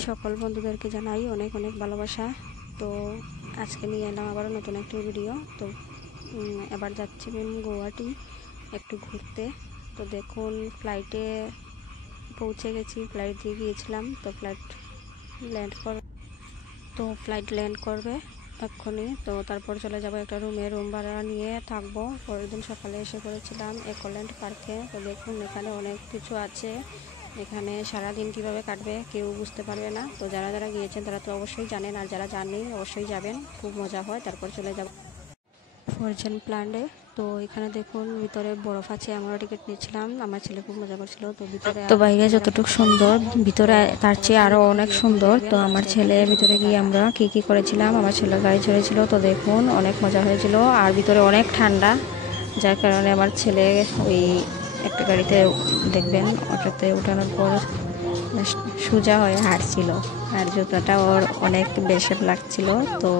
সকল বন্ধুদেরকে জানাই অনেক অনেক ভালোবাসা। তো আজকে নিয়ে এলাম আবার নতুন একটা ভিডিও। তো এবার যাচ্ছি গুয়াহাটি একটু ঘুরতে। তো দেখুন ফ্লাইটে পৌঁছে গেছি, ফ্লাইট দিয়ে গিয়েছিলাম। তো ফ্লাইট ল্যান্ড করবে এক্ষুনি। তো তারপর চলে যাব একটা রুম ভাড়া নিয়ে থাকবো। পরের দিন সকালে এসে পড়েছিলাম একল্যান্ড পার্কে। তো দেখুন এখানে অনেক কিছু আছে, এখানে সারাদিন কিভাবে কাটবে কেউ বুঝতে পারবে না। তো যারা যারা গিয়েছেন তারা তো অবশ্যই জানেন, আর যারা জানেন অবশ্যই যাবেন, খুব মজা হয়। তারপর চলে যাব ফরজেন প্ল্যান্ডে। তো এখানে দেখুন ভিতরে বরফ আছে, আমরা টিকিট নিয়েছিলাম, আমার ছেলে খুব মজা করছিল। তো ভিতরে তো বাইরে যতটুকু সুন্দর, ভিতরে তার চেয়ে আরও অনেক সুন্দর। তো আমার ছেলে ভিতরে গিয়ে আমরা কি করেছিলাম, আমার ছেলে গাড়ি চড়েছিল। তো দেখুন অনেক মজা হয়েছিল, আর ভিতরে অনেক ঠান্ডা, যার কারণে আমার ছেলে ওই একটা গাড়িতে দেখবেন ওটাতে উঠানোর পর সোজা হয়ে হাঁটছিল, আর জুতাটা ওর অনেক বেশি লাগছিল, তো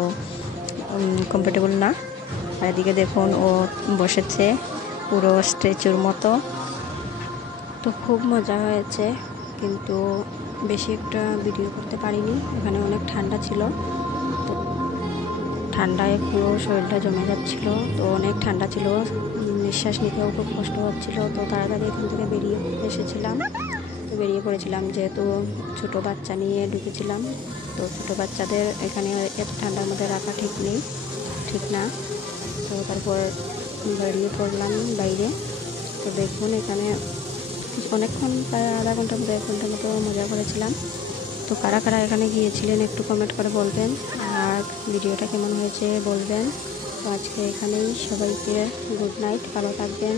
কমফোর্টেবল না। আর এদিকে দেখুন ও বসেছে পুরো স্ট্যাচুর মতো। তো খুব মজা হয়েছে, কিন্তু বেশি একটা ভিডিও করতে পারিনি, এখানে অনেক ঠান্ডা ছিল। তো ঠান্ডায় পুরো শরীরটা জমে যাচ্ছিল, তো অনেক ঠান্ডা ছিল, নিঃশ্বাস নিতেও খুব কষ্ট হচ্ছিল। তো তাড়াতাড়ি এখান থেকে বেরিয়ে এসেছিলাম। তো বেরিয়ে পড়েছিলাম, যেহেতু ছোট বাচ্চা নিয়ে ঢুকেছিলাম। তো ছোটো বাচ্চাদের এখানে এত ঠান্ডার মধ্যে রাখা ঠিক না। তো তারপর বেরিয়ে পড়লাম বাইরে। তো দেখুন এখানে অনেকক্ষণ, প্রায় আধা ঘন্টার মতো 1 ঘন্টার মতো মজা করেছিলাম। তো কারা কারা এখানে গিয়েছিলেন একটু কমেন্ট করে বলবেন, আর ভিডিওটা কেমন হয়েছে বলবেন। তো আজকে এখানেই, সবাইকে গুড নাইট, ভালো থাকবেন।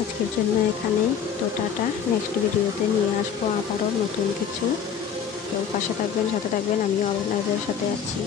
আজকের জন্য এখানেই। তো টাটা, নেক্সট ভিডিওতে নিয়ে আসবো আবারও নতুন কিছু। তো পাশে থাকবেন, সাথে থাকবেন, আমিও আপনাদের সাথে আছি।